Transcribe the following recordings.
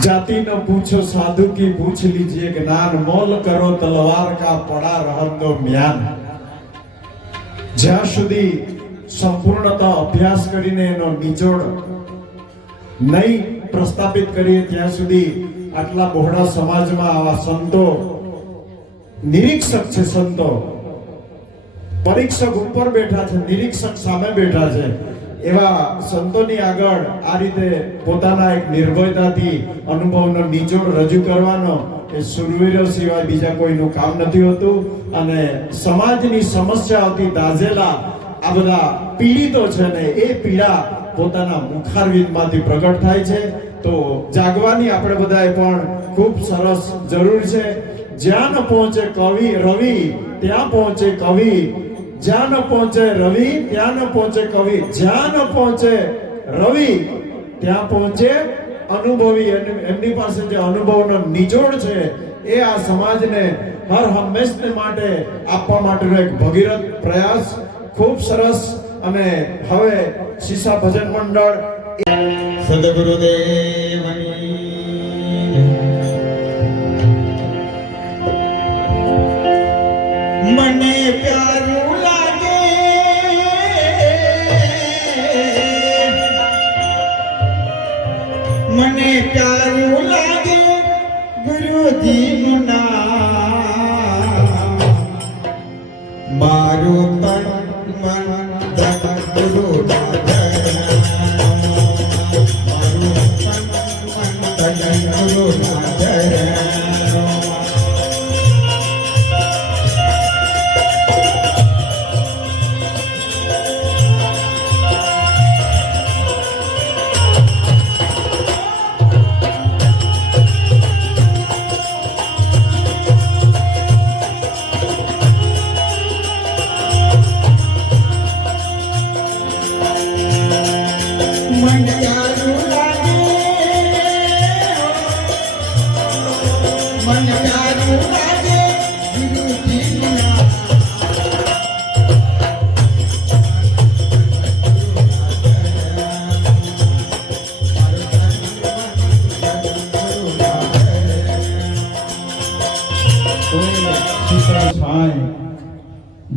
जाति न पूछो साधु की पूछ लीजिए ज्ञान मोल करो तलवार का पड़ा रहन दो म्यान। ज्यां सुधी संपूर्णता अभ्यास करीने एनो निचोड़ नहीं प्रस्थापित करिए ત્યાં સુધી આટલા બહોળા સમાજમાં આવા સંતો નિરીક્ષક છે, સંતો પરીક્ષક ઉપર બેઠા છે, નિરીક્ષક સામે બેઠા છે, એવા સંતોની આગળ આ રીતે પોતાના એક નિર્ભયતાથી અનુભવનો નિચોડ રજૂ કરવાનો એ સુરવીરો સિવાય બીજા કોઈનું કામ નથી હોતું। અને સમાજની સમસ્યાઓથી દાઝેલા આ બધા પીડિતો છે ને એ પીડા પોતાના મુખારવિંદમાંથી પ્રગટ થાય છે। તો જાગવાની આપણે બધાએ પણ ખૂબ સરસ જરૂર છે। જ્યાં ન પહોંચે કવિ રવિ ત્યાં પહોંચે કવિ, જ્યાં ન પહોંચે રવિ ત્યાં ન પહોંચે કવિ, જ્યાં ન પહોંચે રવિ ત્યાં પહોંચે અનુભવી। એમની પાસે જે અનુભવનો નિચોડ છે એ આ સમાજને હર હંમેશને માટે આપવા માટેનો એક ભગીરથ પ્રયાસ, ખૂબ સરસ। અને હવે શીશા ભજન મંડળ સદગુરુદેવની મને પ્યારું લાગે, મને પ્યારું લાગે ગુરુજીનું નામ, મારું તન મન ધન ગુરુના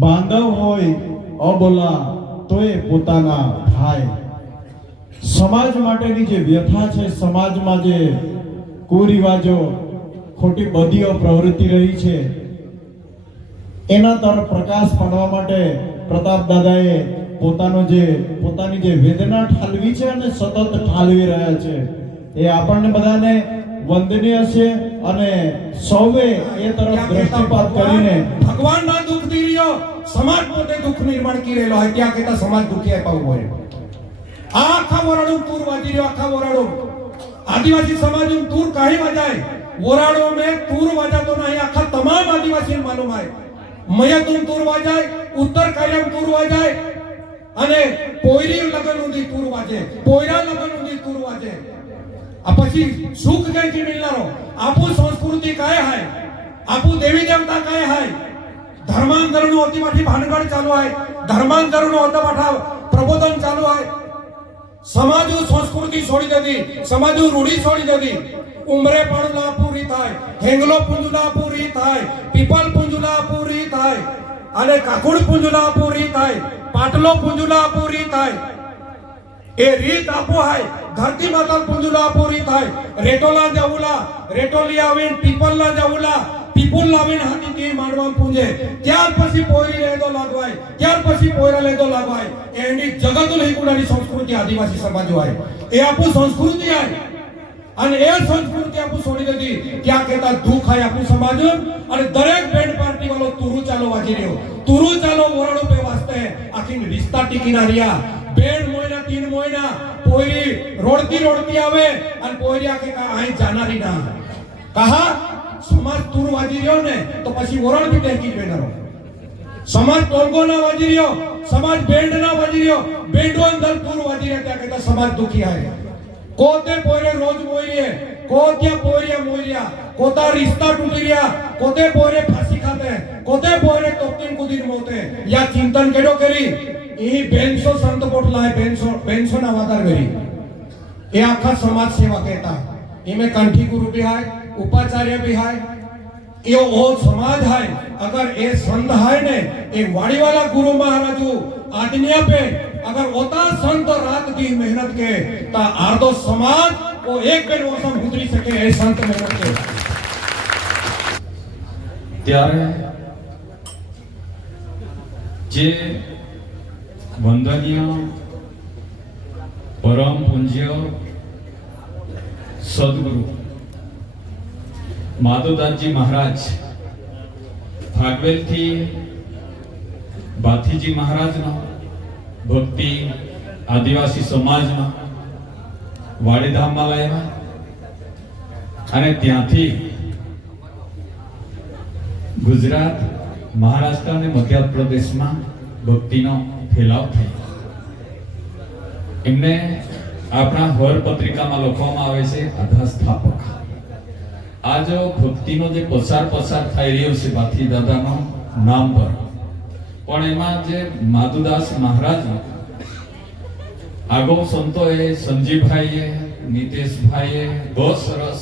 બાંધવ હોય અબોલા તોય પોતાના ભાઈ। સમાજ માટેની જે વ્યથા છે, સમાજમાં જે કુરિવાજો ખોટી બદીઓ પ્રવૃત્તિ રહી છે એના તરફ પ્રકાશ પાડવા માટે પ્રતાપ દાદાએ પોતાની જે વેદના ઠાલવી છે અને સતત ઠાલવી રહ્યા છે એ આપણને બધાને વંદનીય છે। અને સૌએ એ તરફ દ્રષ્ટિપાત કરીને ભગવાનના દુઃખ દીર્યો સમાજ પોતે દુઃખ નિર્માણ કરી રહેલો હોય ત્યાં કેતા સમાજ દુખી આપ્યું હોય। આ આખા વરાડું તૂર વાજી રહ્યો, આખા વરાડું आदिवासी समाज तूर काही बजाय वोराड़ो में तूर बजा तो नहीं, आखा तमाम आदिवासी मालूम है। मयतुन तूर बजाय, उत्तर कायम तूर बजाय, अने पोयरी लगन उंदी तूर वाजे, पोयरा लगन उंदी तूर वाजे। अपची सुख जयची मिलनारो आपू संस्कृती काय है, आपू देवी देवता काय है, धर्मांतरण होती माठी भानगड चालू है, धर्मांतरण होता माठा प्रबोधन चालू है। समाजू संस्कृति छोड़ी देती, समाजू रूढ़ी छोड़ी देती। उमरे पड़ला पूरी थाय, हेंगलो पुंजुला पूरी थाय, पीपल पुंजुला पूरी थाय, अने काकुड़ पुंजुला पूरी थाय, पाटलो पुंजुला पूरी थाय। ए रीत आपो है धरती माता पुंजुला पूरी थाय। रेटोला जाऊला, रेटोली आवीन पीपलला जाऊला, पीपल लावीन हाथी ती मानवा पूंजे। त्यार पछी पोयरी लेदो लागवाय, त्यार पछी पोयरा लेदो लागवाय। एनी जगतुल हिकुडानी संस्कृति आदिवासी समाज है। ए आपू संस्कृति है અને એ સંસ્કૃતિ આપુ છોડી દીધી ક્યાં કહેતા દુઃખ है આપુ સમાજ। અને દરેક બેન્ડ પાર્ટી વાળો તુરુ ચાલો વાજી રહ્યો, તુરુ ચાલો વરણો पे वास्ते આખી रिश्ता ટીકી ના રહ્યા। બેન્ડ મોયના 3 મહિના પોયરી રોડતી આવે અને પોયરી આખે આઈ જાનારી ના કહા સમાજ તુર વાજી રહ્યો ને તો પછી વરણ બી ટેકી જ બેનારો। समाज टोलगो ना वाजी रियो, समाज बेंड ना वाजी रियो, बेंडो अंदर तूर वाजी रिया क्या कहता समाज दुखी है। कोते पोरे रोज मोइरिये, कोत्या पोरिया मोइरिया, कोता रिश्ता टूटी रिया, कोते पोरे फांसी खाते, कोते पोरे तोक्तिन कुदिन मोते। या चिंतन केडो करी ई बेंसो संत पोटला है, बेंसो ना वातार करी। ए आखा समाज सेवा कहता इनमें कंठी गुरु भी है, उपाचार्य भी है, ये वो समाज है। अगर ये संत है ने एक वाड़ी वाला गुरु महाराजू आज्ञा पे अगर होता संत रात दिन मेहनत के ता आर्दो समाज वो एक बेर मौसम उतरी सके ए संत मेहनत के ત્યારે જે વંદનીય પરમ પૂજ્ય સદગુરુ માધવદાસજી મહારાજ ભાગવેલથી ભાથીજી મહારાજનો ભક્તિ આદિવાસી સમાજનો વાડીધામમાં લાવ્યા અને ત્યાંથી ગુજરાત, મહારાષ્ટ્ર અને મધ્યપ્રદેશમાં ભક્તિનો ફેલાવ થયો. એમને આપણા હર પત્રિકામાં લખવામાં આવે છે આધા સ્થાપક. આ જો ભક્તિનો જે પસાર થઈ રહ્યો છે ભાથી દાદાનો નામ પર, પણ એમાં જે માધુદાસ મહારાજ આગો સંતોએ, સંજીવભાઈએ, નીતેશભાઈએ બહુ સરસ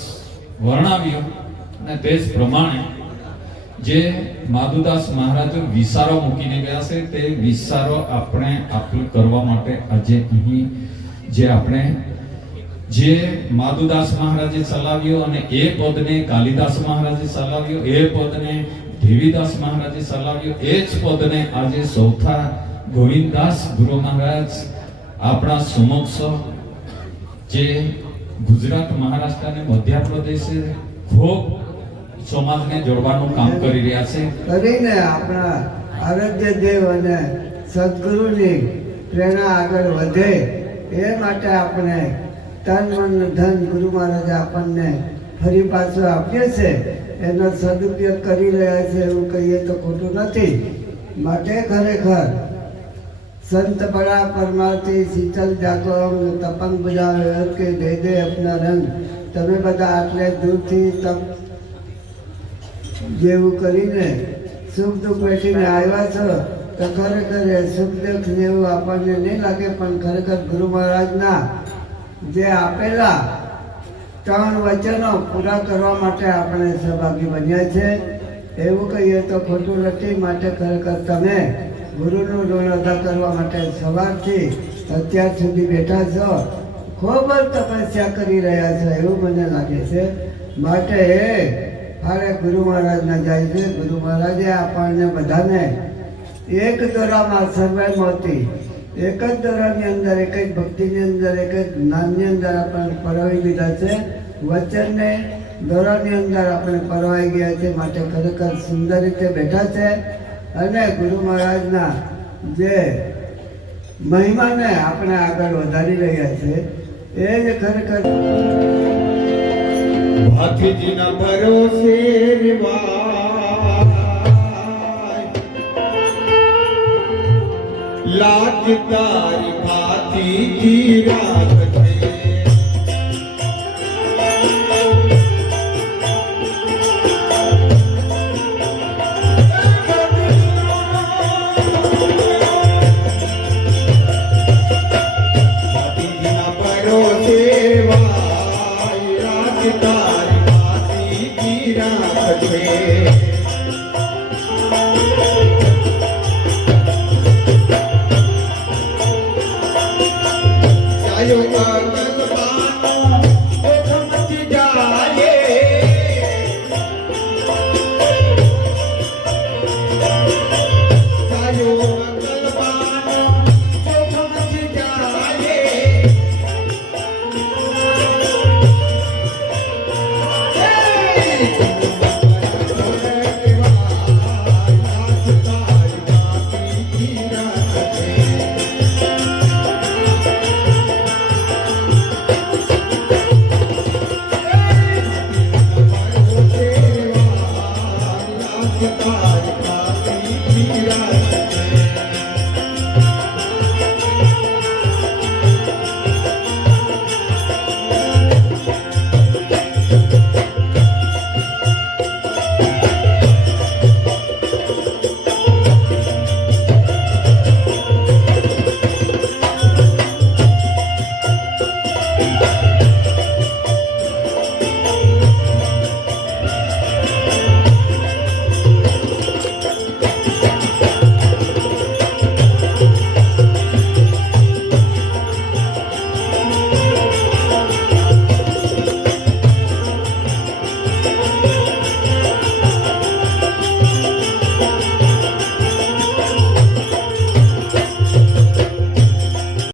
વર્ણવ્યું અને તે જ પ્રમાણે જે માધુદાસ મહારાજ વિચારો મૂકીને ગયા છે તે વિચારો આપણે આપલું કરવા માટે આજે અહીં જે આપણે જે માધુદાસ મહારાજે ચલાવ્યો અને એ પદને કાલિદાસ મહારાજે ચલાવ્યો, એ પદને દેવીદાસ મહારાજે ચલાવ્યો, એ જ પદને આજે સૌથા ગોવિંદદાસ ગુરુ મહારાજ આપણા સમક્ષ જે ગુજરાત, મહારાષ્ટ્ર અને મધ્યપ્રદેશે ખૂબ સમાજને જોડવાનું કામ કરી રહ્યા છે. કરીને આપણા આરાધ્ય દેવ અને સદગુરુની પ્રેરણા આગળ વધે એ માટે આપણે તન મન ધન ગુરુ મહારાજે આપણને ફરી પાછું આપ્યું છે, એનો સદુપયોગ કરી રહ્યા છે એવું કહીએ તો ખોટું નથી. માટે ખરેખર સંત બડા પરમાર્થી શીતલ જાગો તપંગ બજાવે કે દે દે અપના રંગ. તમે બધા આટલે દૂરથી જેવું કરીને સુખ દુઃખ વેઠીને આવ્યા છો તો ખરેખર એ સુખ દુઃખ જેવું આપણને નહીં લાગે, પણ ખરેખર ગુરુ મહારાજના જે આપેલા 3 વચનો પૂરા કરવા માટે આપણે સહભાગી બન્યા છે એવું કહીએ તો ખોટું નથી. માટે ખરેખર તમે ગુરુનું ઋણ અદા કરવા માટે સવારથી અત્યાર સુધી બેઠા છો, ખૂબ જ તપસ્યા કરી રહ્યા છો એવું મને લાગે છે. માટે એ હારે ગુરુ મહારાજના જાય છે. ગુરુ મહારાજે આપણને બધાને એક દોરામાં સર્વે મોતી, એક જ દોરાની અંદર, એક જ ભક્તિની અંદર, એક જ જ્ઞાનની અંદર આપણને પરવાઈ દીધા છે. વચનને દોરાની અંદર આપણે પરવાઈ ગયા છે. માટે ખરેખર સુંદર રીતે બેઠા છે અને ગુરુ મહારાજના જે મહિમાને આપણે આગળ વધારી રહ્યા છે એ જ ખરેખર ભાથીજીના ભરોસે લાજ તારી ભાથીજી રાજ